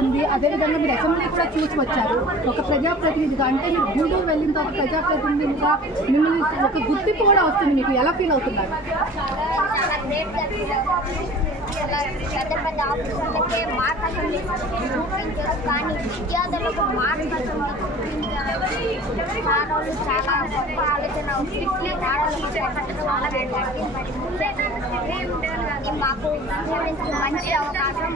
ఉంది. అదేవిధంగా మీరు అసెంబ్లీ కూడా చూసి వచ్చారు ఒక ప్రజాప్రతినిధిగా, అంటే మీరు గూడూరు వెళ్ళిన తర్వాత ప్రజాప్రతినిధిగా మిమ్మల్ని ఒక గుర్తింపు కూడా వస్తుంది, మీకు ఎలా ఫీల్ అవుతున్నారు? పెద్ద పెద్ద ఆఫీసర్లకే మార్గం కానీ విద్యార్థులకు మార్గం చాలా గొప్ప ఆలోచన మాకు మంచి అవకాశం.